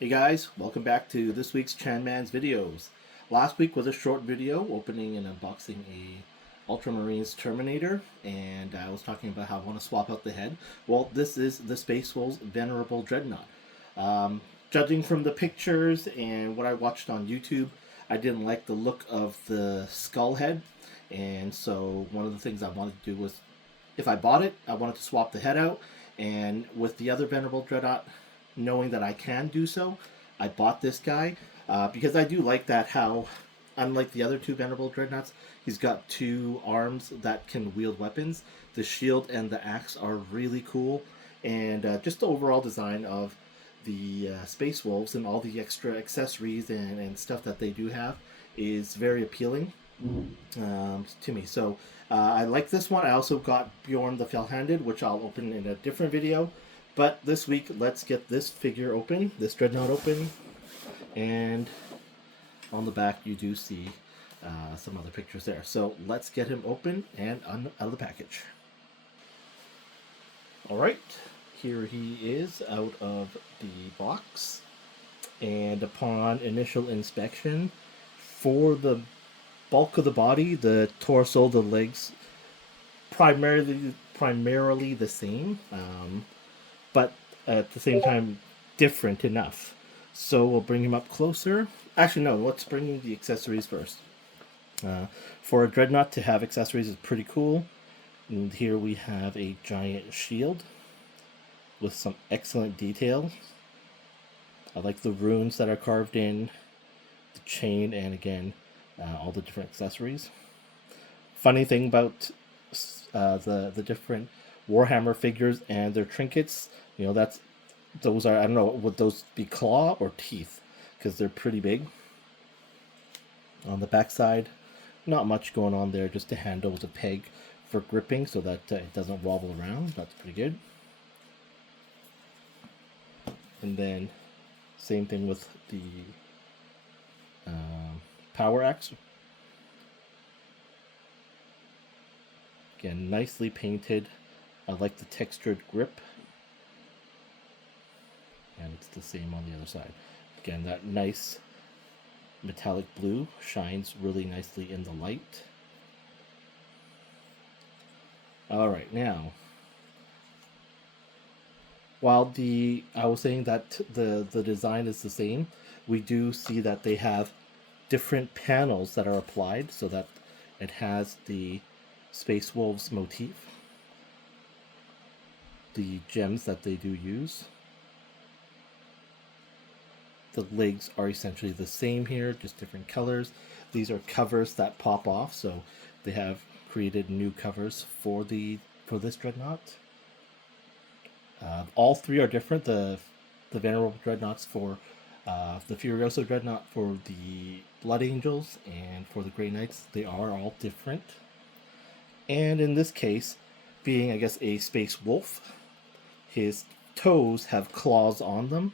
Hey guys, welcome back to this week's Chanman's videos. Last week was a short video opening and unboxing a Ultramarines Terminator, and I was talking about how I want to swap out the head. Well, this is the Space Wolves Venerable Dreadnought. Judging from the pictures and what I watched on YouTube, I didn't like the look of the skull head, and so one of the things I wanted to do was, if I bought it, I wanted to swap the head out, and with the other Venerable Dreadnought, knowing that I can do so, I bought this guy because I do like that how, unlike the other two Venerable Dreadnoughts, he's got two arms that can wield weapons. The shield and the axe are really cool, and just the overall design of the Space Wolves and all the extra accessories and stuff that they do have is very appealing to me. So I like this one. I also got Bjorn the Fell-Handed, which I'll open in a different video. But this week, let's get this figure open, this Dreadnought open, and on the back you do see some other pictures there. So let's get him open and out of the package. Alright, here he is out of the box, and upon initial inspection, for the bulk of the body, the torso, the legs, primarily the same, but at the same time different enough. So we'll bring him up closer. Actually, no, let's bring in the accessories first. For a Dreadnought to have accessories is pretty cool. And here we have a giant shield with some excellent detail. I like the runes that are carved in, the chain, and again, all the different accessories. Funny thing about the different Warhammer figures and their trinkets, you know, those are, I don't know, would those be claw or teeth? Because they're pretty big. On the backside, not much going on there, just a handle with a peg for gripping so that it doesn't wobble around. That's pretty good. And then same thing with the power axe. Again, nicely painted. I like the textured grip, and it's the same on the other side. Again, that nice metallic blue shines really nicely in the light. Alright, now, while I was saying that the design is the same, we do see that they have different panels that are applied so that it has the Space Wolves motif, the gems that they do use. The legs are essentially the same here, just different colors. These are covers that pop off, so they have created new covers for this Dreadnought. All three are different. The Venerable Dreadnoughts for the Furioso Dreadnought for the Blood Angels, and for the Grey Knights, they are all different. And in this case, being, I guess, a Space Wolf, his toes have claws on them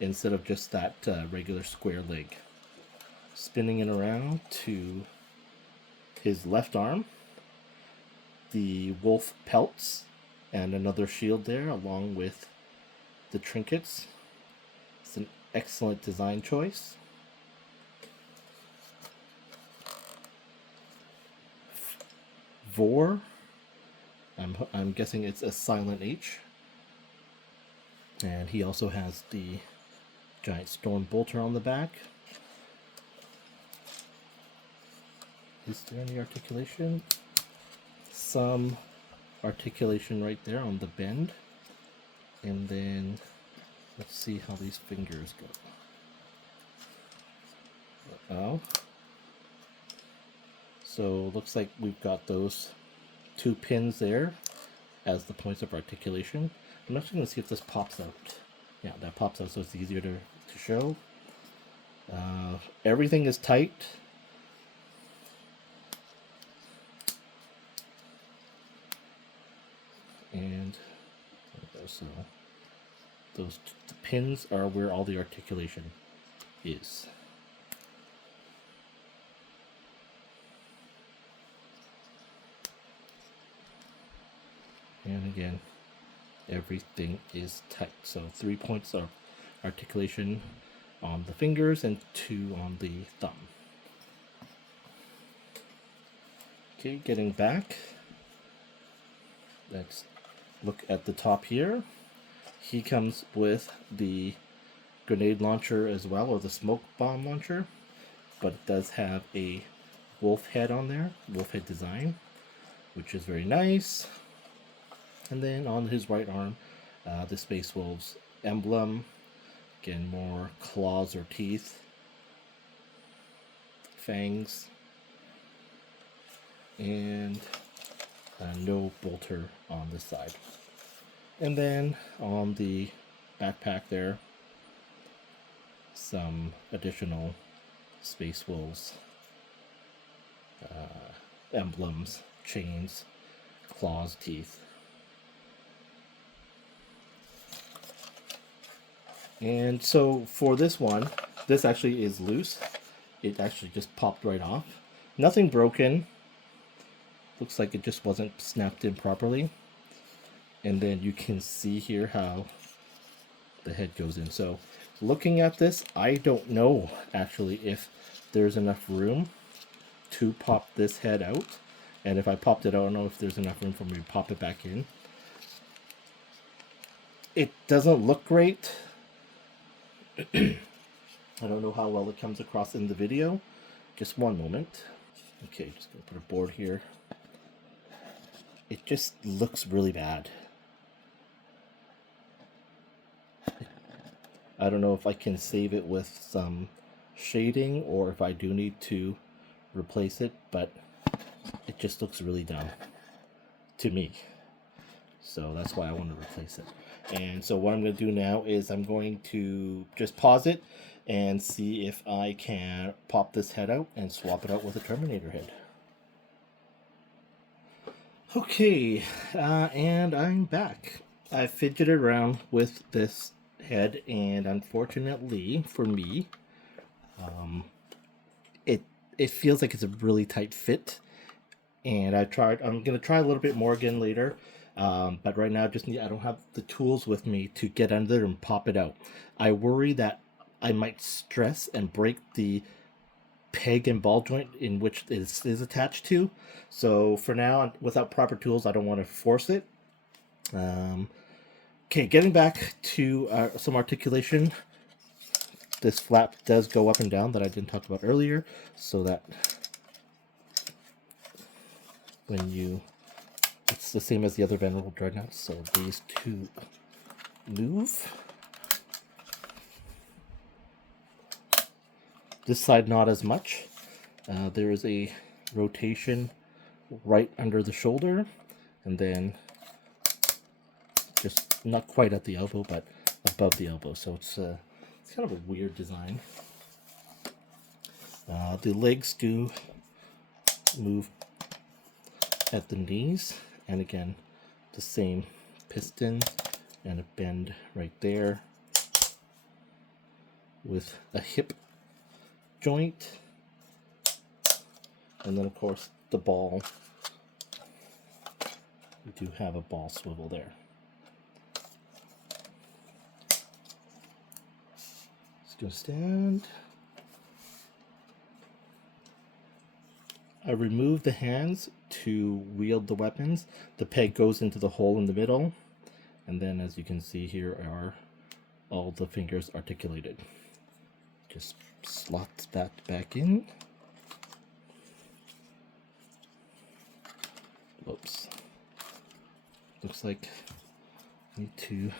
instead of just that regular square leg. Spinning it around to his left arm, the wolf pelts and another shield there along with the trinkets. It's an excellent design choice. Vor, I'm guessing it's a silent H. And he also has the giant storm bolter on the back. Is there any articulation? Some articulation right there on the bend. And then let's see how these fingers go. Oh. So looks like we've got those two pins there as the points of articulation. I'm actually going to see if this pops out. Yeah, that pops out, so it's easier to show. Everything is tight. And so those the pins are where all the articulation is. And again, everything is tight. So 3 points of articulation on the fingers and 2 on the thumb. Okay, getting back, let's look at the top here. He comes with the grenade launcher as well, or the smoke bomb launcher, but it does have a wolf head on there, wolf head design, which is very nice. And then on his right arm, the Space Wolves emblem, again more claws or teeth, fangs, and no bolter on this side. And then on the backpack there, some additional Space Wolves emblems, chains, claws, teeth. And so for this one, this actually is loose. It actually just popped right off. Nothing broken. Looks like it just wasn't snapped in properly. And then you can see here how the head goes in. So looking at this, I don't know actually if there's enough room to pop this head out. And if I popped it out, I don't know if there's enough room for me to pop it back in. It doesn't look great. I don't know how well it comes across in the video. Just one moment. Okay, just gonna put a board here. It just looks really bad. I don't know if I can save it with some shading or if I do need to replace it, but it just looks really dumb to me. So that's why I want to replace it. And so what I'm going to do now is I'm going to just pause it and see if I can pop this head out and swap it out with a Terminator head. Okay, and I'm back. I fidgeted around with this head, and unfortunately for me, it feels like it's a really tight fit. And I'm gonna try a little bit more again later, but right now I don't have the tools with me to get under and pop it out. I worry that I might stress and break the peg and ball joint in which it is attached to. So for now, without proper tools, I don't want to force it. Okay, getting back to some articulation. This flap does go up and down that I didn't talk about earlier, so that it's the same as the other Venerable Dreadnought, so these two move. This side not as much. There is a rotation right under the shoulder, and then just not quite at the elbow, but above the elbow. So it's kind of a weird design. The legs do move at the knees, and again, the same piston and a bend right there with a hip joint, and then of course the ball. We do have a ball swivel there. It's gonna stand. I remove the hands to wield the weapons. The peg goes into the hole in the middle, and then as you can see here are all the fingers articulated. Just slot that back in. Whoops. Looks like I need to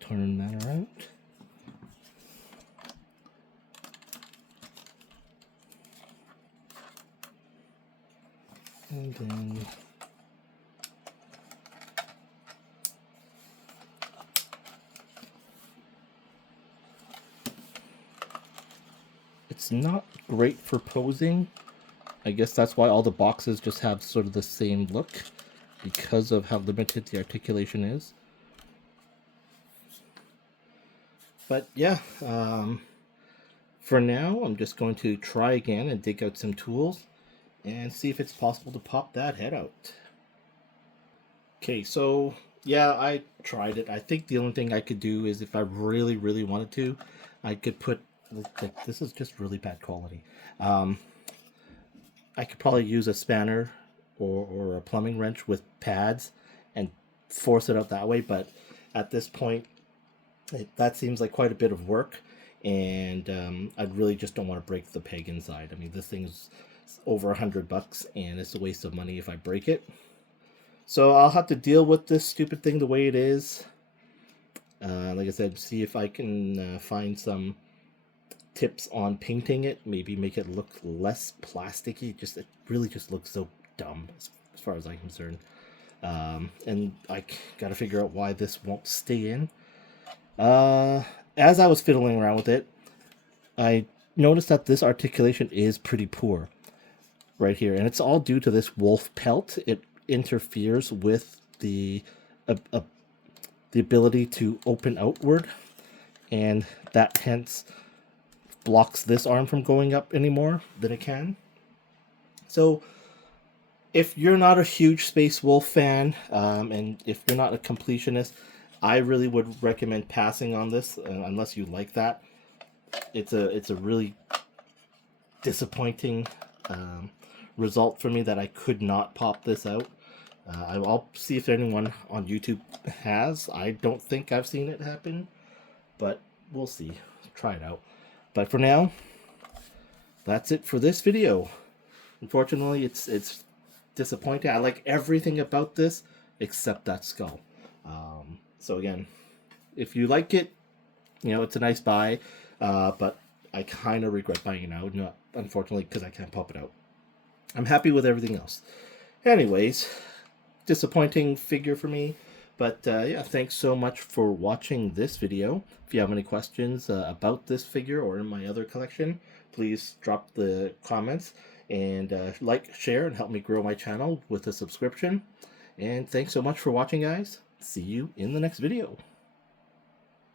turn that around. And then it's not great for posing. I guess that's why all the boxes just have sort of the same look, because of how limited the articulation is. But yeah, for now I'm just going to try again and dig out some tools and see if it's possible to pop that head out. Okay, so Yeah, I tried it. I think the only thing I could do is if I really, really wanted to, I could put, like, this is just really bad quality. Um, I could probably use a spanner or a plumbing wrench with pads and force it out that way. But at this point, that seems like quite a bit of work, and I really just don't want to break the peg inside. I mean, this thing's over $100, and it's a waste of money if I break it. So I'll have to deal with this stupid thing the way it is. Like I said, see if I can find some tips on painting it. Maybe make it look less plasticky. Just it really just looks so dumb as far as I'm concerned. And I got to figure out why this won't stay in. As I was fiddling around with it, I noticed that this articulation is pretty poor right here, and it's all due to this wolf pelt. It interferes with the ability to open outward, and that hence blocks this arm from going up any more than it can. So if you're not a huge Space Wolf fan, and if you're not a completionist, I really would recommend passing on this unless you like that. It's a really disappointing result for me that I could not pop this out. I'll see if anyone on YouTube has. I don't think I've seen it happen, but we'll see. Try it out. But for now, that's it for this video. Unfortunately, it's disappointing. I like everything about this except that skull. So again, if you like it, it's a nice buy, but I kind of regret buying it now, unfortunately, because I can't pop it out. I'm happy with everything else. Anyways, disappointing figure for me, but yeah, thanks so much for watching this video. If you have any questions about this figure or in my other collection, please drop the comments, and like, share, and help me grow my channel with a subscription. And thanks so much for watching, guys. See you in the next video.